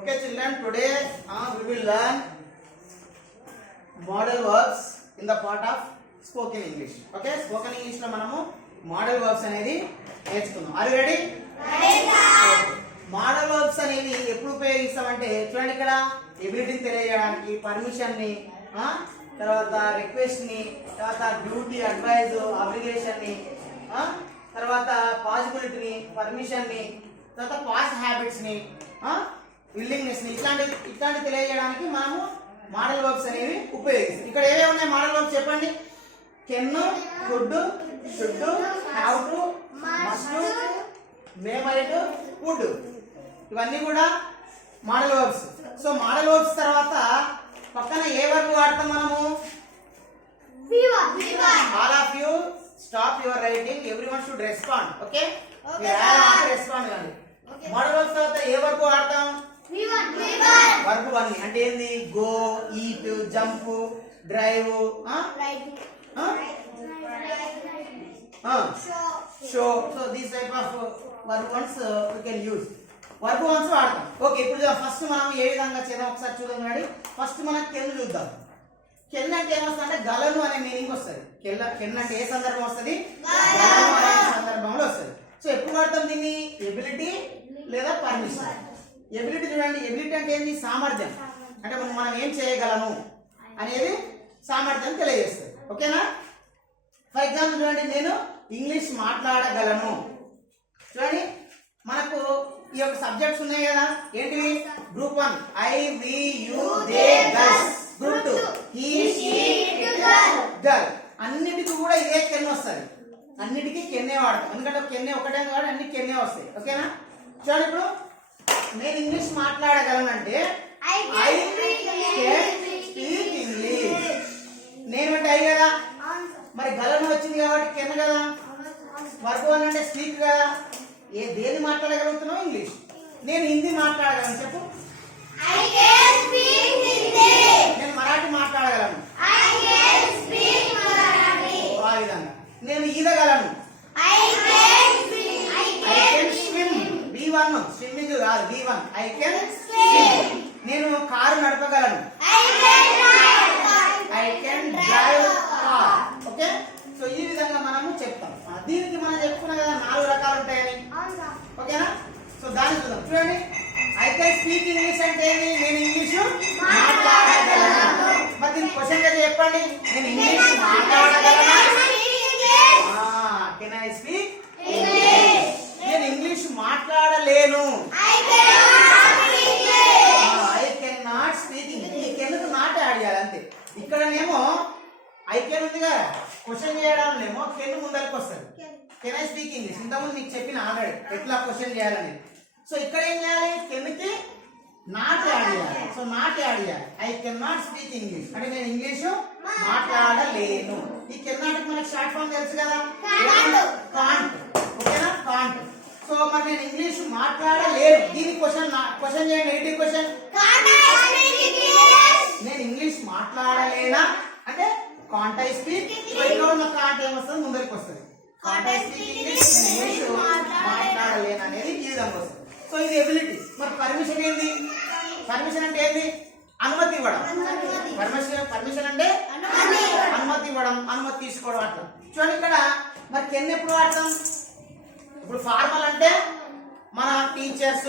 Okay, children, today we will learn model verbs in the part of spoken English. Okay, spoken English lo manamu model verbs anedi నేర్చుకుందాం. Are you ready? Ready sir. Model verbs అనేవి ఎప్పుడు ఉపయోగిస్తామంటే చూడండి ఇక్కడ ఎబిలిటీని తెలియజేయడానికి, permission ని, తర్వాత request ని, తర్వాత డ్యూటీ, అడ్వైజ్, అబ్లిగేషన్ ని, తర్వాత పాసిబిలిటీని, పర్మిషన్ ని, తర్వాత పాస్ట్ హ్యాబిట్స్ ని, విల్లింగ్నెస్ ని, ఇట్లాంటి తెలియజేయడానికి మనము మోడల్ వర్బ్స్ అనేవి ఉపయోగిస్తాం. ఇక్కడ ఏమేమి ఉన్నాయి మోడల్ వర్బ్స్ చెప్పండి? Can, could, should, have to, must, may might, would, ఇవన్నీ కూడా model verbs. So model verbs తర్వాత పక్కన ఏ వర్బ్ వాడతాం మనము? All of you stop your writing, everyone should respond. Okay, respond కానీ. మోడల్ వర్బ్స్ తర్వాత ఏ వర్బ్ వాడతాం? వర్బ్ 1 అంటే ఏంది? Go, eat, jump, drive, show. So these type of verb ones we can use. Verb ones వాడతాం. Okay, ఇప్పుడు first మనం ఏ విధంగా చేద్దాం ఒకసారి చూద్దాం. రెడీ? ఫస్ట్ మనం కెన్ చూద్దాం. కెన్ అంటే ఏమొస్తుంది అంటే గలను అనే మీనింగ్ వస్తుంది. కెన్ అంటే ఏ సందర్భం వస్తుంది? గలను అనే సందర్భంలో వస్తుంది. సో ఎప్పుడు వాడతాం దీన్ని? ఎబిలిటీ లేదా పర్మిషన్. ఎబిలిటీ చూడండి, ఎబిలిటీ అంటే ఏంటి? సామర్థ్యం. అంటే మనం ఏం చేయగలము అనేది సామర్థ్యం తెలియజేస్తుంది. ఓకేనా? ఫర్ ఎగ్జాంపుల్ చూడండి, నేను ఇంగ్లీష్ మాట్లాడగలను. చూడండి, మనకు ఈ యొక్క సబ్జెక్ట్స్ ఉన్నాయి కదా, ఏంటివి? Group 1 I, we, you, they, girls. Group 2 he, she, it, girl. అన్నిటికీ కూడా ఇదే కెన్ వస్తుంది. అన్నిటికీ కెన్నే వాడతాం, ఎందుకంటే కెన్నే ఒకటే కాదు, అన్ని కెన్నే వస్తాయి. ఓకేనా? చూడండి, ఇప్పుడు నేను ఇంగ్లీష్ మాట్లాడగలను అంటే ఐ కెన్ స్పీక్ ఇంగ్లీష్. నేను అంటే అయి కదా, మరి గలను వచ్చింది కాబట్టి కెన్ కదా. వర్బ్ 1 అంటే స్పీక్ కదా. దేని మాట్లాడగలుగుతున్నావు? ఇంగ్లీష్. నేను హిందీ మాట్లాడగలను, చెప్పు. నేను మరాఠీ మాట్లాడగలను. ఆ విధంగా నేను ఈదగలను. V1 స్విమ్మింగ్ కాదు, V1 ఐ కెన్ స్విమ్. నేను కారు నడపగలను. I can drive car. Okay, so ఈ విధంగా మనము చెప్తాం. దీనికి మనం చెప్పుకున్నాం కదా 4 రకాలు ఉంటాయని. ఓకేనా? సో దాన్ని చూద్దాం. చూడండి, ఐ కెన్ స్పీక్ ఇంగ్లీష్ అంటే నేను ఇంగ్లీష్ మాట్లాడగలను. మరి దీనికి క్వశ్చన్ గా చెప్పండి, నేను ఇంగ్లీష్ మాట్లాడగలనా? Can I speak English? నేను ఇంగ్లీష్ మాట్లాడలేను. I can not speak English. ఈ కెన్ నాట్ యాడ్ చేయాలి అంతే. ఇక్కడనేమో ఐ కెన్ ఉంది కదా, క్వశ్చన్ చేయడంలో కెన్ ముందరికి వస్తుంది. కెన్ ఐ స్పీక్ ఇంగ్లీష్ ఇంతకుముందు మీకు చెప్పిన ఆల్రెడీ ఎట్లా క్వశ్చన్ చేయాలని. సో ఇక్కడ ఏం చేయాలి? కెన్ కి నాట్ యాడ్ చేయాలి. సో నాట్ యాడ్ చేయాలి. I can not speak English అంటే నేను ఇంగ్లీష్ మాట్లాడలేను. ఈ కెన్ నాట్ మనకి షార్ట్ ఫామ్ తెలుసు కదా, కాంట్. ఓకేనా? కాంట్. సో మరి నేను ఇంగ్లీష్ మాట్లాడలేను. దీని క్వశ్చన్ చేయండి. ఎయిటీ క్వశ్చన్, నేను ఇంగ్లీష్ మాట్లాడలేనా అంటే కాంట్ ఐ స్పీక్. ఇక్కడ ఉన్న కాంట్ ఏమొస్తుంది? ముందరికి వస్తుంది. కాంట్ ఐ స్పీక్ ఇంగ్లీష్, నేను ఇంగ్లీష్ మాట్లాడలేను అనేది ఈ విధంగా వస్తుంది. సో ఇది ఎబిలిటీ. మరి పర్మిషన్ ఏంది? పర్మిషన్ అంటే ఏంది? అనుమతి ఇవ్వడం. పర్మిషన్ అంటే అనుమతి ఇవ్వడం, అనుమతి తీసుకోవడం అట్లా. చూడండి ఇక్కడ మరి కెన్ ఎప్పుడు వాడతాం? ఇప్పుడు ఫార్మల్ అంటే మన టీచర్స్,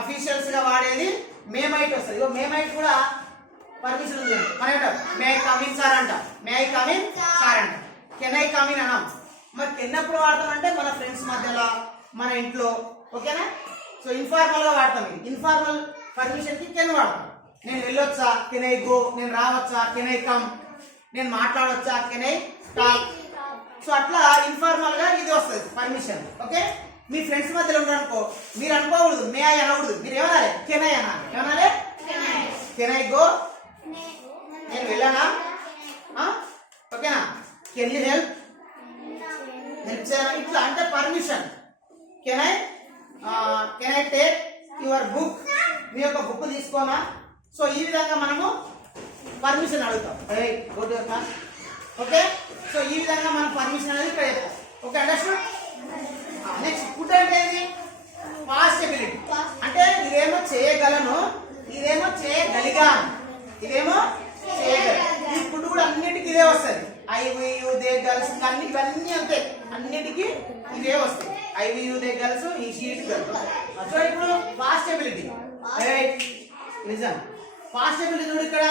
అఫీషియల్స్ గా వాడేది మే మైట్ వస్తుంది. మే మైట్ కూడా పర్మిషన్ ఉంది. మనం ఏంటో may I come in sir అంట, may I come in sir అంట. కెన్ ఐ కమ్ ఇన్ అన్నాం. మరి కెన్ ఎప్పుడు వాడతాం అంటే మన ఫ్రెండ్స్ మధ్యలో, మన ఇంట్లో. ఓకేనా? సో ఇన్ఫార్మల్ గా వాడతాం. ఇది ఇన్ఫార్మల్ పర్మిషన్ కి కెన్ వాడతాం. నేను వెళ్ళొచ్చా? Can I go. నేను రావచ్చా? Can I come. నేను మాట్లాడొచ్చా? Can I talk. సో అట్లా ఇన్ఫార్మల్ గా ఇది వస్తుంది పర్మిషన్. ఓకే, మీ ఫ్రెండ్స్ మధ్యలో ఉన్నారనుకో, మీరు అనుకోకూడదు మే ఐ అనకూడదు, మీరు ఏమనాలి? కెన్ ఐ అనాలి. ఏమనాలి? Can I go. నేను వెళ్ళనా? ఓకేనా? కెన్ యూ హెల్ప్ చేయనా? ఇట్లా అంటే permission. Can I take your book. మీ యొక్క బుక్ తీసుకోనా? సో ఈ విధంగా మనము పర్మిషన్ అడుగుతాం. Go to your class. Okay, so ఈ విధంగా మనం పర్మిషన్ అనేది ఇక్కడ చెప్తాం. Okay, understood? నెక్స్ట్ కుడ్ అంటే ఏంటి? పాస్ట్ ఎబిలిటీ అంటే ఇదేమో చేయగలను, ఇదేమో చేయగలరు. ఇప్పుడు కూడా అన్నిటికీ ఇదే వస్తుంది. I we you they girls అన్ని ఇవన్నీ అంతే, అన్నిటికీ ఇదే వస్తాయి. ఐ వి యు దే గర్ల్స్ ఈ షీట్ గర్ల్స్. సో ఇప్పుడు ఫాస్ట్ ఎబిలిటీ నిజం ఫాస్ట్ ఎబిలిటీ చూడు ఇక్కడ.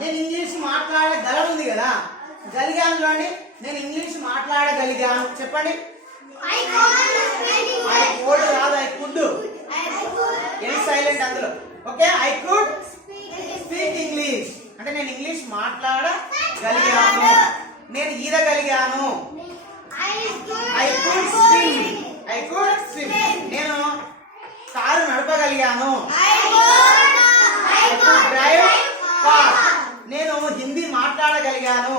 నేను ఇంగ్లీష్ మాట్లాడగలను ఉంది కదా, గలిగాను చూడండి. నేను ఇంగ్లీష్ మాట్లాడగలిగాను చెప్పండి. ఐ కుడ్ రాదు, ఐ కుడ్ ఎల్ సైలెంట్ అందులో. Okay, I could speak English అంటే నేను ఇంగ్లీష్ మాట్లాడగలిగాను. నేను ఈదగలిగాను. I could swim, I could swim. నేను కారు నడపగలిగాను. I could drive car. నేను హిందీ మాట్లాడగలిగాను.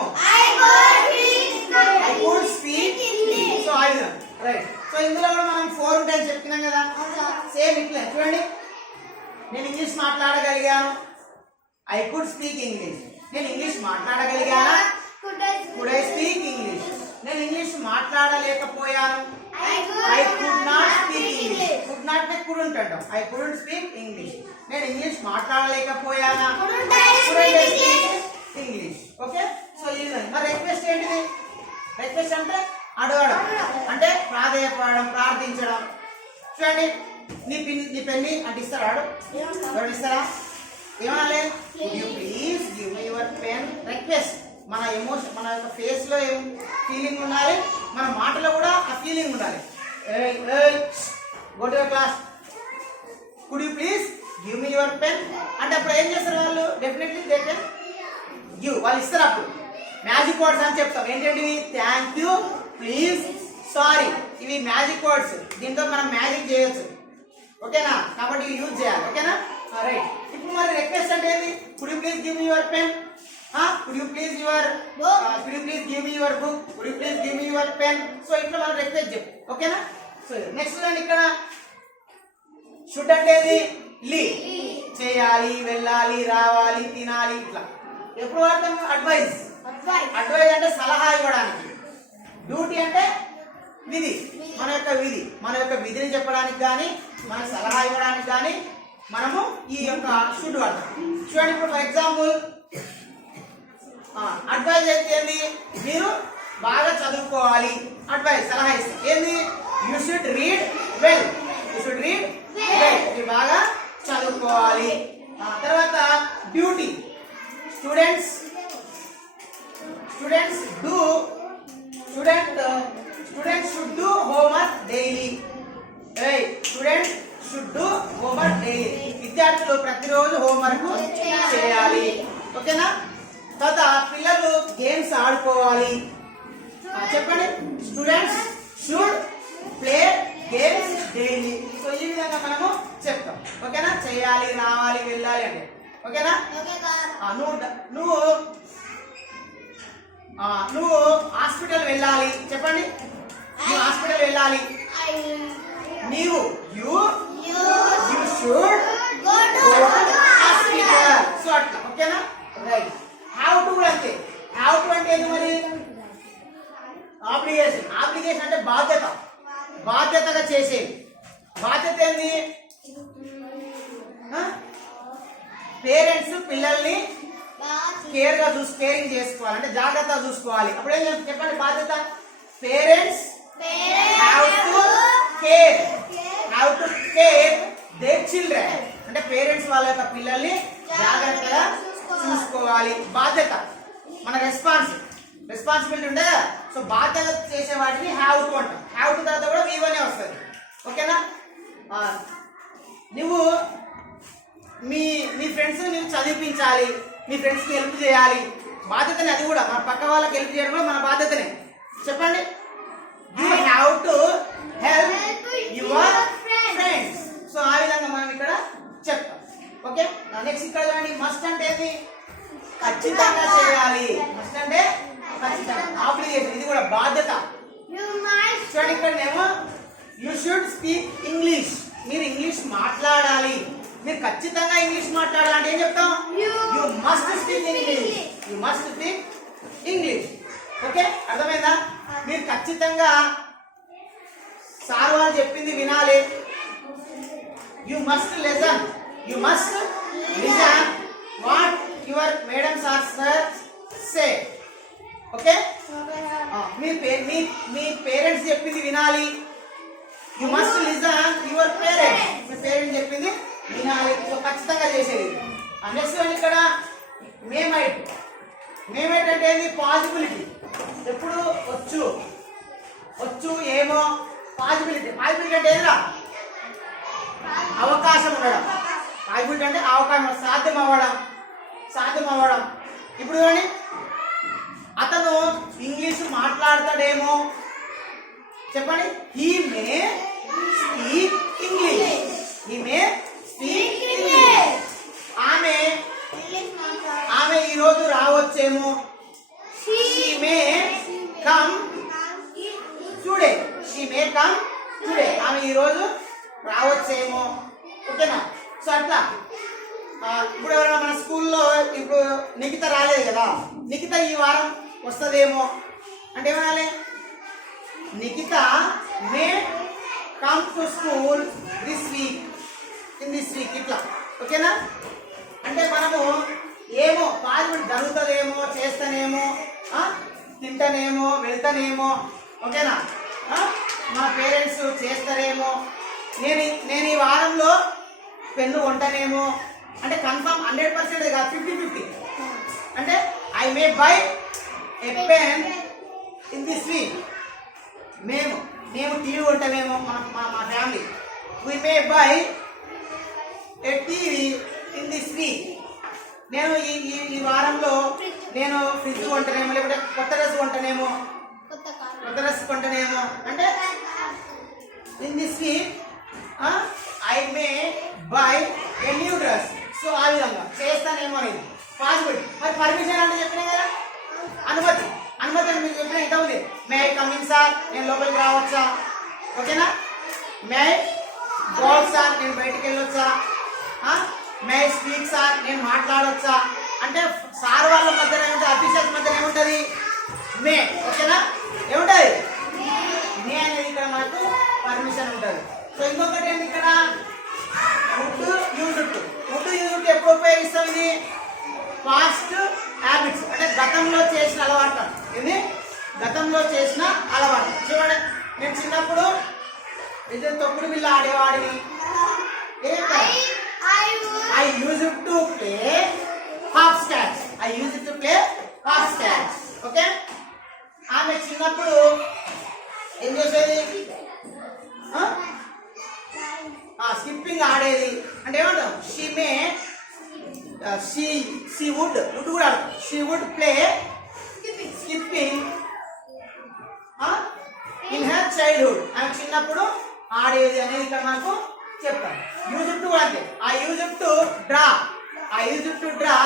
I could speak. సో ఐదు రైట్. సో ఇందులో కూడా మనం 4 ఉంటాయని చెప్తున్నాం కదా, సేమ్ ఇట్లా చూడండి. నేను ఇంగ్లీష్ మాట్లాడగలిగాను. I could speak English. నేను ఇంగ్లీష్ మాట్లాడగలిగానా? Could I speak English. నేను ఇంగ్లీష్ మాట్లాడలేకపోయాను. I could not speak English. Could not నే కుడ్ ఉంటాడు. I couldn't speak English. నేను ఇంగ్లీష్ మాట్లాడలేకపోయానా? Could I speak English. Okay, so ఈ విధంగా. మరి రిక్వెస్ట్ ఏంటిది? రిక్వెస్ట్ అంటే అడగడం, అంటే ప్రాధేయపడడం, ప్రార్థించడం. చూడండి, నీ పెన్ని అంటే ఇస్తారా? ఎవరు ఇస్తారా? ఏమనాలి? You please give me your pen. Request. మన ఎమోషన్, మన యొక్క ఫేస్ లో ఏం ఫీలింగ్ ఉండాలి, మన మాటలో కూడా ఆ ఫీలింగ్ ఉండాలి. Go to your class, could you please give me your pen అంటే అప్పుడు ఏం చేస్తారు వాళ్ళు? Definitely they can give. వాళ్ళు ఇస్తారు. అప్పుడు మ్యాజిక్ వర్డ్స్ అని చెప్తాం. ఏంటంటే థ్యాంక్ యూ, ప్లీజ్, సారీ. ఇవి మ్యాజిక్ వర్డ్స్. దీంతో మనం మ్యాజిక్ చేయొచ్చు. ఓకేనా? కాబట్టి ఇవి యూజ్ చేయాలి. ఓకేనా? రైట్. ఇప్పుడు మరి రిక్వెస్ట్ అంటే ఏంది? Could you please give me your pen. Could you please give me your book. Could you please give me your pen. So ఇట్లా మనం రిక్వెస్ట్ చెప్పు. ఓకేనా? సో నెక్స్ట్ చూడండి ఇక్కడ షుడ్ అంటే ఏది? లీ. చేయాలి, వెళ్ళాలి, రావాలి, తినాలి, ఇట్లా. ఎప్పుడు వాడతాం? అడ్వైజ్. అడ్వైజ్ అంటే సలహా ఇవ్వడానికి. డ్యూటీ అంటే విధి, మన యొక్క విధి. మన యొక్క విధిని చెప్పడానికి కానీ, మన సలహా ఇవ్వడానికి కానీ మనము ఈ యొక్క షుడ్ వాడతాం. చూడండి, ఇప్పుడు ఫర్ ఎగ్జాంపుల్ అడ్వైజ్ అయితే ఏంది? మీరు బాగా చదువుకోవాలి. అడ్వైజ్ సలహా ఇస్తాం. ఏంది? You should read well. You should read well. మీరు బాగా చదువుకోవాలి. తర్వాత duty. Students should do homework daily. Students should do homework daily. విద్యార్థులు ప్రతిరోజు హోంవర్క్ చేయాలి. ఓకేనా? తర్వాత పిల్లలు గేమ్స్ ఆడుకోవాలి. చెప్పండి. Students should play games daily. So ఈ విధంగా మనము చెప్తాం. ఓకేనా? చేయాలి, రావాలి, వెళ్ళాలి అంటే. ఓకేనా? నువ్వు హాస్పిటల్ వెళ్ళాలి. చెప్పండి. నువ్వు హాస్పిటల్ వెళ్ళాలి. నీవు you should go to hospital. So అట్లా. ఓకేనా? రైట్. హ్యావ్ టు అంటే హ్యావ్ టు అంటే ఏంటి మరి? ఆబ్లిగేషన్. ఆబ్లిగేషన్ అంటే బాధ్యత. బాధ్యతగా చేసేది. బాధ్యత ఏంది? పేరెంట్స్ పిల్లల్ని కేరింగ్ చేసుకోవాలి, అంటే జాగ్రత్తగా చూసుకోవాలి. అప్పుడు ఏం చెప్పండి? బాధ్యత. Parents have to care their children. అంటే పేరెంట్స్ వాళ్ళ యొక్క పిల్లల్ని జాగ్రత్తగా చూసుకోవాలి. బాధ్యత మన రెస్పాన్సిబిలిటీ ఉండే కదా. సో బాధ్యత చేసే వాటిని హ్యావ్ టు అంటాం. హ్యావ్ టు తర్వాత కూడా వీవనే వస్తుంది. ఓకేనా? నువ్వు మీ ఫ్రెండ్స్ నువ్వు చదివించాలి. మీ ఫ్రెండ్స్కి హెల్ప్ చేయాలి. బాధ్యతనే అది కూడా. మన పక్క వాళ్ళకి హెల్ప్ చేయడం కూడా మన బాధ్యతనే. చెప్పండి. You have to help your friends. So ఆ విధంగా మనం ఇక్కడ చెప్తాం. ఓకే. నెక్స్ట్ ఇక్కడ చూడండి. మస్ట్ అంటే ఏంటి? ఖచ్చితంగా చేయాలి. మస్ట్ అంటే ఖచ్చితంగా. ఆబ్లిగేషన్. ఇది కూడా బాధ్యత. చూడండి ఇక్కడనేమో యూ షుడ్ స్పీక్ ఇంగ్లీష్. మీరు ఇంగ్లీష్ మాట్లాడాలి. మీరు ఖచ్చితంగా ఇంగ్లీష్ మాట్లాడాలంటే ఏం చెప్తాం? You must speak English. You must speak English. Okay, అర్థమైందా? మీరు ఖచ్చితంగా సార్ వాళ్ళు చెప్పింది వినాలి. You must listen. You must listen what your madams or sir say. Okay, మీ పేరెంట్స్ చెప్పింది వినాలి. You must listen your parents. మీ పేరెంట్స్ చెప్పింది వినాలి. సో ఖచ్చితంగా చేసేది. నెక్స్ట్ ఇక్కడ మేమైట్. మేమైట్ అంటే ఏంది? పాసిబిలిటీ. ఎప్పుడు వచ్చు, వచ్చు ఏమో. పాసిబిలిటీ. పాసిబిలిటీ అంటే ఏందా? అవకాశం ఉండడం. పాసిబిలిటీ అంటే అవకాశం, సాధ్యం అవ్వడం, సాధ్యం అవ్వడం. ఇప్పుడు చూడండి, అతను ఇంగ్లీష్ మాట్లాడతాడేమో. చెప్పండి. He may speak English. He may speak English. ఆమె ఈరోజు రావచ్చేమో. She may come today. She may come today. ఆమె ఈరోజు రావచ్చేమో. ఓకేనా? సో అట్లా ఇప్పుడు ఎవరైనా మన స్కూల్లో ఇప్పుడు నిఖిత రాలేదు కదా, నిఖిత ఈ వారం వస్తుందేమో అంటే ఏమనాలి? Nikhita may come to school this week, in this week. ఇట్లా. ఓకేనా? అంటే మనము ఏమో పాజిబిలిటీ జరుగుతుందేమో, చేస్తానేమో, తింటానేమో, వెళ్తానేమో. ఓకేనా? మా పేరెంట్స్ చేస్తారేమో. నేను ఈ వారంలో పెన్ను కొంటానేమో. అంటే కన్ఫర్మ్ 100% కాదు, 50-50. అంటే I may by a pen in this week. మేము టీవీ కొంటామేమో, మా family. We may by a TV in this week. నేను ఈ వారంలో నేను ఫ్రిడ్జ్ కొంటానేమో, లేకపోతే కొత్త డ్రెస్ కొంటానేమో, అంటే in this week I may by a new dress. So ఆ విధంగా చేస్తానేమో అనేది పాసిబిలిటీ. మరి పర్మిషన్ అంటే చెప్పినా కదా, అనుమతి. అనుమతి అంటే మీకు చెప్పిన ఎంత ఉంది? మే ఐ కమింగ్ సార్, నేను లోపలికి రావచ్చా? ఓకేనా? May I go out sir, నేను బయటికి వెళ్ళొచ్చా? మే ఐ స్పీక్ సార్, నేను మాట్లాడొచ్చా? అంటే సార్ వాళ్ళ మధ్యన ఏముంటుంది? అఫీషియల్స్ మధ్యన ఏముంటుంది? మే. ఓకేనా? ఏముంటుంది? మే అనేది ఇక్కడ మనకు పర్మిషన్ ఉంటుంది. సో ఇంకొకటి ఏంటి ఇక్కడ? Would use to. Would use to ఎప్పుడు ఉపయోగిస్తాం? ఇది పాస్ట్ హ్యాబిట్స్, అంటే గతంలో చేసిన అలవాటు. ఇది గతంలో చేసిన అలవాటు. చూడండి, నేను చిన్నప్పుడు ఇది తొక్కుడు బిళ్ళ ఆడేవాడిని. I use to play hop statue. I use to play hop statue. Okay, ఆమె చిన్నప్పుడు ఏం చేసేది? స్కిప్పింగ్ ఆడేది. అంటే ఏమంటాం? షీ వుడ్ కూడా ఆడు. She would play skipping in her childhood. ఆమె చిన్నప్పుడు ఆడేది అనేది ఇక్కడ మనకు చెప్తాం. యూజ్ టు అంటే I use to draw. I use to draw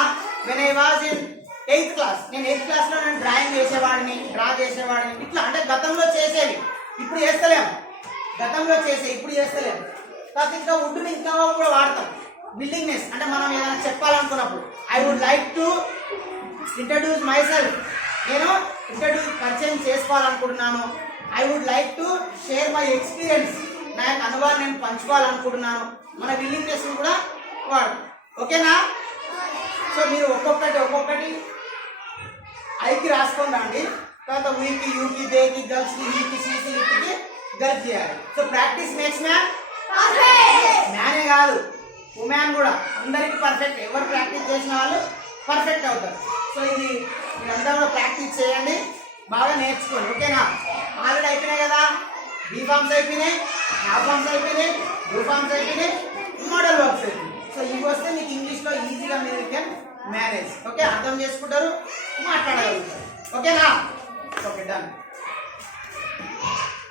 when I was in 8th class. నేను 8th క్లాస్లో నేను డ్రాయింగ్ చేసేవాడిని, డ్రా చేసేవాడిని. ఇట్లా అంటే గతంలో చేసేవి, ఇప్పుడు చేస్తలేము. గతంలో చేసే ఇప్పుడు చేస్తలేము. కాకపోతే ఇంకా వుడ్ని ఇంకా కూడా వాడతాం. విల్లింగ్నెస్ అంటే మనం ఏదైనా చెప్పాలనుకున్నప్పుడు I would like to introduce myself. నేను పరిచయం చేసుకోవాలనుకుంటున్నాను. I would like to share my experience. నా యొక్క అనుభవాన్ని నేను పంచుకోవాలనుకుంటున్నాను. మన విల్లింగ్నెస్ కూడా వాడతాం. ఓకేనా? సో మీరు ఒక్కొక్కటి ఐకి రాసుకోండి అండి. తర్వాత వీకి, యూకి, దేకి, గర్ల్స్కి, హీకి, సీకి, లిప్కి గర్ల్స్ చేయాలి. So practice makes man. మ్యానే కాదు, ఉమెన్ కూడా. అందరికి పర్ఫెక్ట్. ఎవరు ప్రాక్టీస్ చేసిన వాళ్ళు పర్ఫెక్ట్ అవుతారు. సో ఇది మీరంతా కూడా ప్రాక్టీస్ చేయండి, బాగా నేర్చుకోండి. ఓకేనా? ఆల్రెడీ అయిపోయినాయి కదా. బీ ఫార్మ్స్ అయిపోయినాయి, హాఫ్ ఫార్మ్స్ అయిపోయినాయి, డూ ఫార్మ్స్ అయిపోయినాయి, మోడల్ వర్క్స్ అయిపోయినాయి. సో ఇవి వస్తే మీకు ఇంగ్లీష్లో ఈజీగా మీరు కెన్ మేనేజ్. ఓకే, అర్థం చేసుకుంటారు, మాట్లాడగలుగుతారు. ఓకేనా? Okay, done.